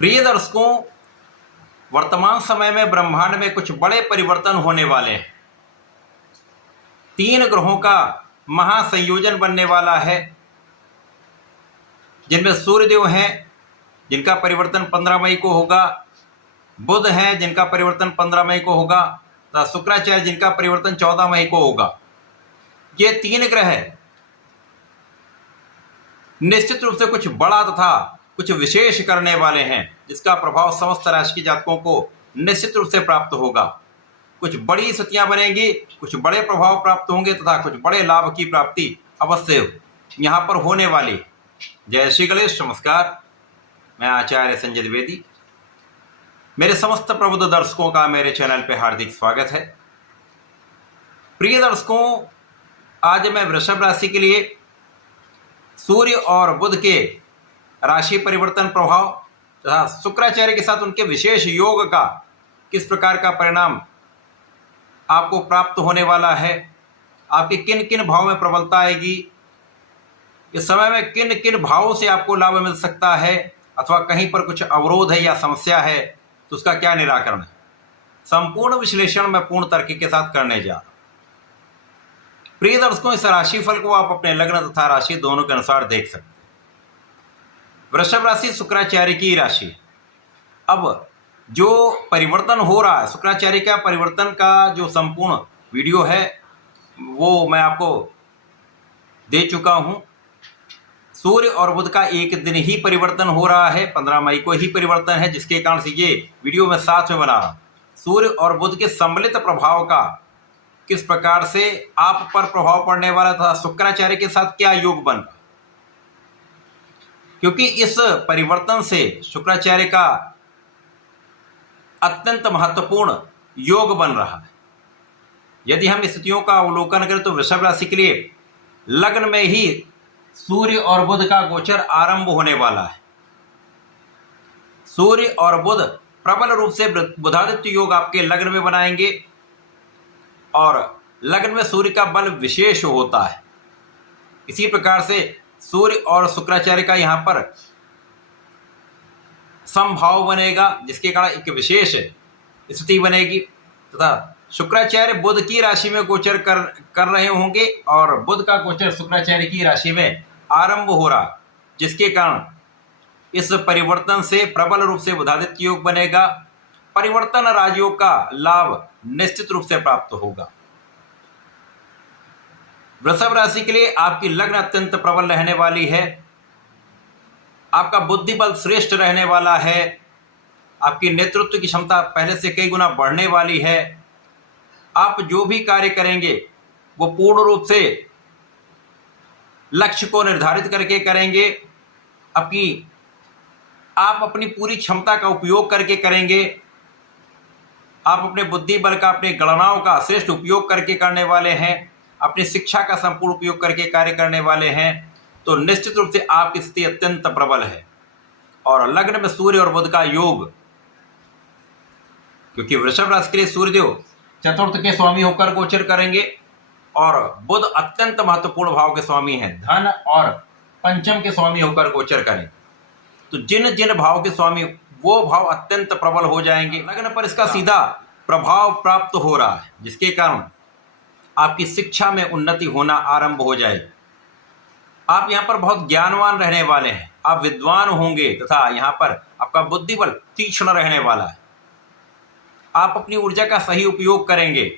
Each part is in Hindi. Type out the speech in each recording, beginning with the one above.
प्रिय दर्शकों, वर्तमान समय में ब्रह्मांड में कुछ बड़े परिवर्तन होने वाले हैं। 3 ग्रहों का महासंयोजन बनने वाला है, जिनमें सूर्यदेव हैं जिनका परिवर्तन 15 मई को होगा, बुध हैं जिनका परिवर्तन 15 मई को होगा तथा शुक्राचार्य जिनका परिवर्तन 14 मई को होगा। ये 3 ग्रह निश्चित रूप से कुछ बड़ा तथा कुछ विशेष करने वाले हैं, जिसका प्रभाव समस्त राशि के जातकों को निश्चित रूप से प्राप्त होगा। कुछ बड़ी स्थितियां बनेंगी, कुछ बड़े प्रभाव प्राप्त होंगे तथा कुछ बड़े लाभ की प्राप्ति अवश्य यहाँ पर होने वाली। जय श्री गणेश। नमस्कार, मैं आचार्य संजय द्विवेदी। मेरे समस्त प्रबुद्ध दर्शकों का मेरे चैनल पे हार्दिक स्वागत है। प्रिय दर्शकों, आज मैं वृषभ राशि के लिए सूर्य और बुध के राशि परिवर्तन प्रभाव तथा शुक्राचार्य के साथ उनके विशेष योग का किस प्रकार का परिणाम आपको प्राप्त होने वाला है, आपके किन किन भाव में प्रबलता आएगी, इस समय में किन किन भावों से आपको लाभ मिल सकता है, अथवा कहीं पर कुछ अवरोध है या समस्या है तो उसका क्या निराकरण है, संपूर्ण विश्लेषण मैं पूर्ण तर्क के साथ करने जा रहा हूं। प्रिय दर्शकों, इस राशिफल को आप अपने लग्न तथा राशि दोनों के अनुसार देख सकते हैं। वृषभ राशि शुक्राचार्य की राशि। अब जो परिवर्तन हो रहा है, शुक्राचार्य का परिवर्तन का जो संपूर्ण वीडियो है वो मैं आपको दे चुका हूं। सूर्य और बुध का एक दिन ही परिवर्तन हो रहा है, 15 मई को ही परिवर्तन है, जिसके कारण से ये वीडियो मैं साथ में बना रहा हूं। सूर्य और बुध के सम्मिलित प्रभाव का किस प्रकार से आप पर प्रभाव पड़ने वाला था, शुक्राचार्य के साथ क्या योग बन रहा, क्योंकि इस परिवर्तन से शुक्राचार्य का अत्यंत महत्वपूर्ण योग बन रहा है। यदि हम स्थितियों का अवलोकन करें तो वृषभ राशि के लिए लग्न में ही सूर्य और बुध का गोचर आरंभ होने वाला है। सूर्य और बुध प्रबल रूप से बुधादित्य योग आपके लग्न में बनाएंगे और लग्न में सूर्य का बल विशेष होता है। इसी प्रकार से सूर्य और शुक्राचार्य का यहाँ पर समभाव बनेगा, जिसके कारण एक विशेष स्थिति बनेगी तथा शुक्राचार्य बुध की राशि में गोचर कर रहे होंगे और बुध का गोचर शुक्राचार्य की राशि में आरंभ हो रहा, जिसके कारण इस परिवर्तन से प्रबल रूप से बुधादित्य योग बनेगा। परिवर्तन राजयोग का लाभ निश्चित रूप से प्राप्त होगा। वृषभ राशि के लिए आपकी लग्न अत्यंत प्रबल रहने वाली है, आपका बुद्धि बल श्रेष्ठ रहने वाला है, आपकी नेतृत्व की क्षमता पहले से कई गुना बढ़ने वाली है। आप जो भी कार्य करेंगे वो पूर्ण रूप से लक्ष्य को निर्धारित करके करेंगे, आप अपनी पूरी क्षमता का उपयोग करके करेंगे, आप अपने बुद्धि बल का, अपनी गणनाओं का श्रेष्ठ उपयोग करके करने वाले हैं, अपनी शिक्षा का संपूर्ण उपयोग करके कार्य करने वाले हैं। तो निश्चित रूप से आपकी स्थिति अत्यंत प्रबल है। और लग्न में सूर्य और बुध का योग, क्योंकि वृषभ राशि के लिए सूर्यदेव चतुर्थ के स्वामी होकर गोचर करेंगे और बुध अत्यंत महत्वपूर्ण भाव के स्वामी हैं, धन और पंचम के स्वामी होकर गोचर करें। तो जिन जिन भाव के स्वामी वो भाव अत्यंत प्रबल हो जाएंगे। लग्न पर इसका सीधा प्रभाव प्राप्त हो रहा है, जिसके कारण आपकी शिक्षा में उन्नति होना आरंभ हो जाएगी। आप यहाँ पर बहुत ज्ञानवान रहने वाले हैं, आप विद्वान होंगे तथा यहाँ पर आपका बुद्धि बल तीक्ष्ण रहने वाला है। आप अपनी ऊर्जा का सही उपयोग करेंगे,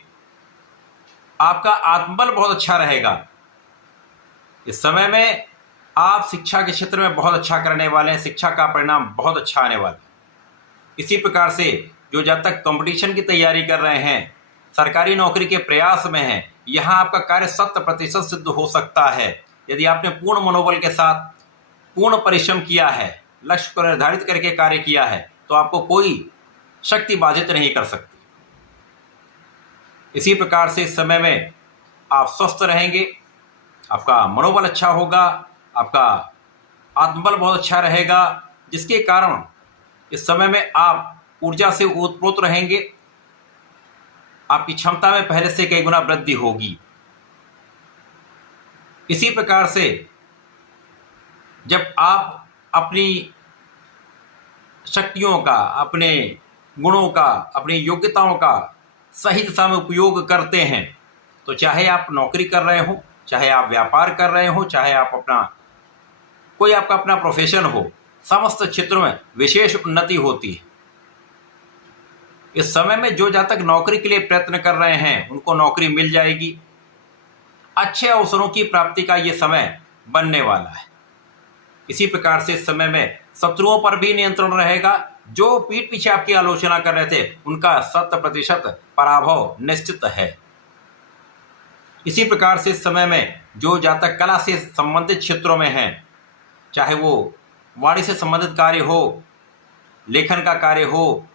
आपका आत्मबल बहुत अच्छा रहेगा। इस समय में आप शिक्षा के क्षेत्र में बहुत अच्छा करने वाले हैं, शिक्षा का परिणाम बहुत अच्छा आने वाला है। इसी प्रकार से जो जब तक कंपटीशन की तैयारी कर रहे हैं, सरकारी नौकरी के प्रयास में हैं, यहाँ आपका कार्य 100% सिद्ध हो सकता है। यदि आपने पूर्ण मनोबल के साथ पूर्ण परिश्रम किया है, लक्ष्य को निर्धारित करके कार्य किया है, तो आपको कोई शक्ति बाधित नहीं कर सकती। इसी प्रकार से इस समय में आप स्वस्थ रहेंगे, आपका मनोबल अच्छा होगा, आपका आत्मबल बहुत अच्छा रहेगा, जिसके कारण इस समय में आप ऊर्जा से ओतप्रोत रहेंगे, आपकी क्षमता में पहले से कई गुना वृद्धि होगी। इसी प्रकार से जब आप अपनी शक्तियों का, अपने गुणों का, अपनी योग्यताओं का सही दिशा में उपयोग करते हैं, तो चाहे आप नौकरी कर रहे हो, चाहे आप व्यापार कर रहे हो, चाहे आप कोई आपका अपना प्रोफेशन हो, समस्त क्षेत्रों में विशेष उन्नति होती है। इस समय में जो जातक नौकरी के लिए प्रयत्न कर रहे हैं उनको नौकरी मिल जाएगी। अच्छे अवसरों की प्राप्ति का ये समय बनने वाला है। इसी प्रकार से इस समय में शत्रुओं पर भी नियंत्रण रहेगा। जो पीठ पीछे आपकी आलोचना कर रहे थे उनका 100% पराभव निश्चित है। इसी प्रकार से इस समय में जो जातक कला से संबंधित क्षेत्रों में हैं, चाहे वो वाणी से संबंधित कार्य हो, लेखन का कार्य हो,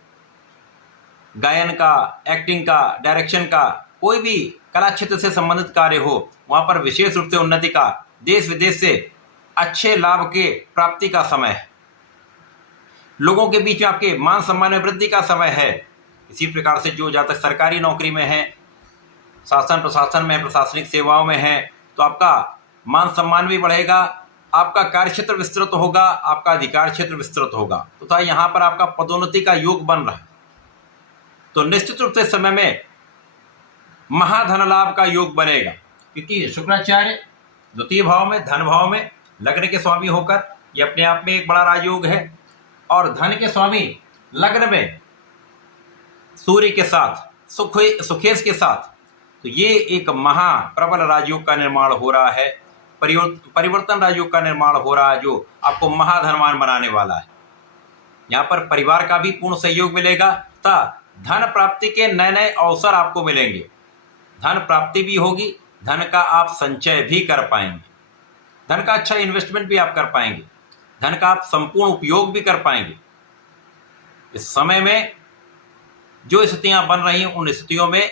गायन का, एक्टिंग का, डायरेक्शन का, कोई भी कला क्षेत्र से संबंधित कार्य हो, वहाँ पर विशेष रूप से उन्नति का, देश विदेश से अच्छे लाभ के प्राप्ति का समय है। लोगों के बीच में आपके मान सम्मान में वृद्धि का समय है। इसी प्रकार से जो जातक सरकारी नौकरी में है, शासन प्रशासन में, प्रशासनिक सेवाओं में है, तो आपका मान सम्मान भी बढ़ेगा, आपका कार्य क्षेत्र विस्तृत होगा, आपका अधिकार क्षेत्र विस्तृत होगा, तो यहाँ पर आपका पदोन्नति का योग बन रहा है। तो निश्चित रूप से समय में महाधन लाभ का योग बनेगा, क्योंकि शुक्राचार्य द्वितीय भाव में, धन भाव में लग्न के स्वामी होकर, ये अपने आप में एक बड़ा राजयोग है। और धन के स्वामी लग्न में सूर्य के साथ, सुखेश के साथ, तो ये एक महाप्रबल राजयोग का निर्माण हो रहा है, परिवर्तन राजयोग का निर्माण हो रहा है, जो आपको महाधनवान बनाने वाला है। यहाँ पर परिवार का भी पूर्ण सहयोग मिलेगा तथा धन प्राप्ति के नए नए अवसर आपको मिलेंगे। धन प्राप्ति भी होगी, धन का आप संचय भी कर पाएंगे, धन का अच्छा इन्वेस्टमेंट भी आप कर पाएंगे, धन का आप संपूर्ण उपयोग भी कर पाएंगे। इस समय में जो स्थितियां बन रही हैं उन स्थितियों में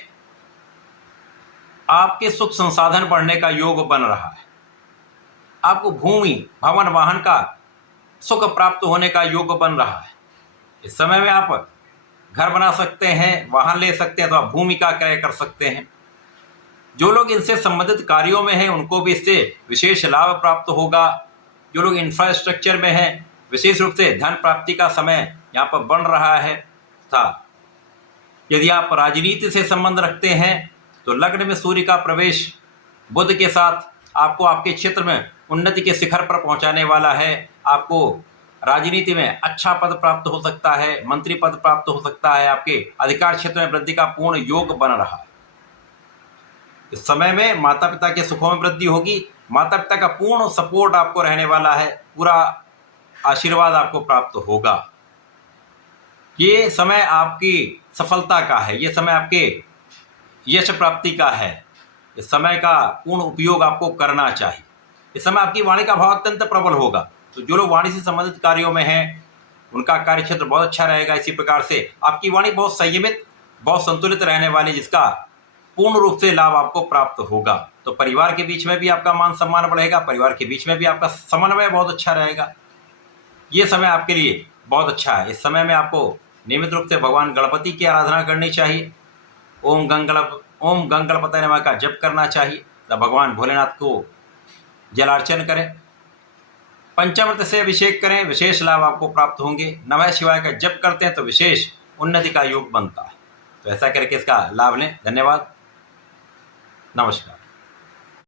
आपके सुख संसाधन बढ़ने का योग बन रहा है। आपको भूमि, भवन, वाहन का सुख प्राप्त होने का योग बन रहा है। इस समय में आप घर बना सकते हैं, वाहन ले सकते हैं, तो आप भूमि का क्रय कर सकते हैं। जो लोग इनसे संबंधित कार्यों में हैं उनको भी इससे विशेष लाभ प्राप्त होगा। जो लोग इंफ्रास्ट्रक्चर में हैं, विशेष रूप से धन प्राप्ति का समय यहाँ पर बन रहा है। तथा यदि आप राजनीति से संबंध रखते हैं तो लग्न में सूर्य का प्रवेश बुध के साथ आपको आपके क्षेत्र में उन्नति के शिखर पर पहुंचाने वाला है। आपको राजनीति में अच्छा पद प्राप्त हो सकता है, मंत्री पद प्राप्त हो सकता है, आपके अधिकार क्षेत्र में वृद्धि का पूर्ण योग बन रहा है। इस समय में माता पिता के सुखों में वृद्धि होगी, माता पिता का पूर्ण सपोर्ट आपको रहने वाला है, पूरा आशीर्वाद आपको प्राप्त होगा। ये समय आपकी सफलता का है, ये समय आपके यश प्राप्ति का है। इस समय का पूर्ण उपयोग आपको करना चाहिए। इस समय आपकी वाणी का भाव अत्यंत प्रबल होगा। तो जो लोग वाणी से संबंधित कार्यों में हैं उनका कार्य क्षेत्र बहुत अच्छा रहेगा। इसी प्रकार से आपकी वाणी बहुत संयमित, बहुत संतुलित रहने वाली, जिसका पूर्ण रूप से लाभ आपको प्राप्त होगा। तो परिवार के बीच में भी आपका मान सम्मान बढ़ेगा, परिवार के बीच में भी आपका समन्वय बहुत अच्छा रहेगा। ये समय आपके लिए बहुत अच्छा है। इस समय में आपको नियमित रूप से भगवान गणपति की आराधना करनी चाहिए। ओम गंगणपतये नमः का जप करना चाहिए। तब भगवान भोलेनाथ को जलार्चन करें, पंचामृत से अभिषेक करें, विशेष लाभ आपको प्राप्त होंगे। नमः शिवाय का जप करते हैं तो विशेष उन्नति का योग बनता है। तो ऐसा करके इसका लाभ लें। धन्यवाद, नमस्कार।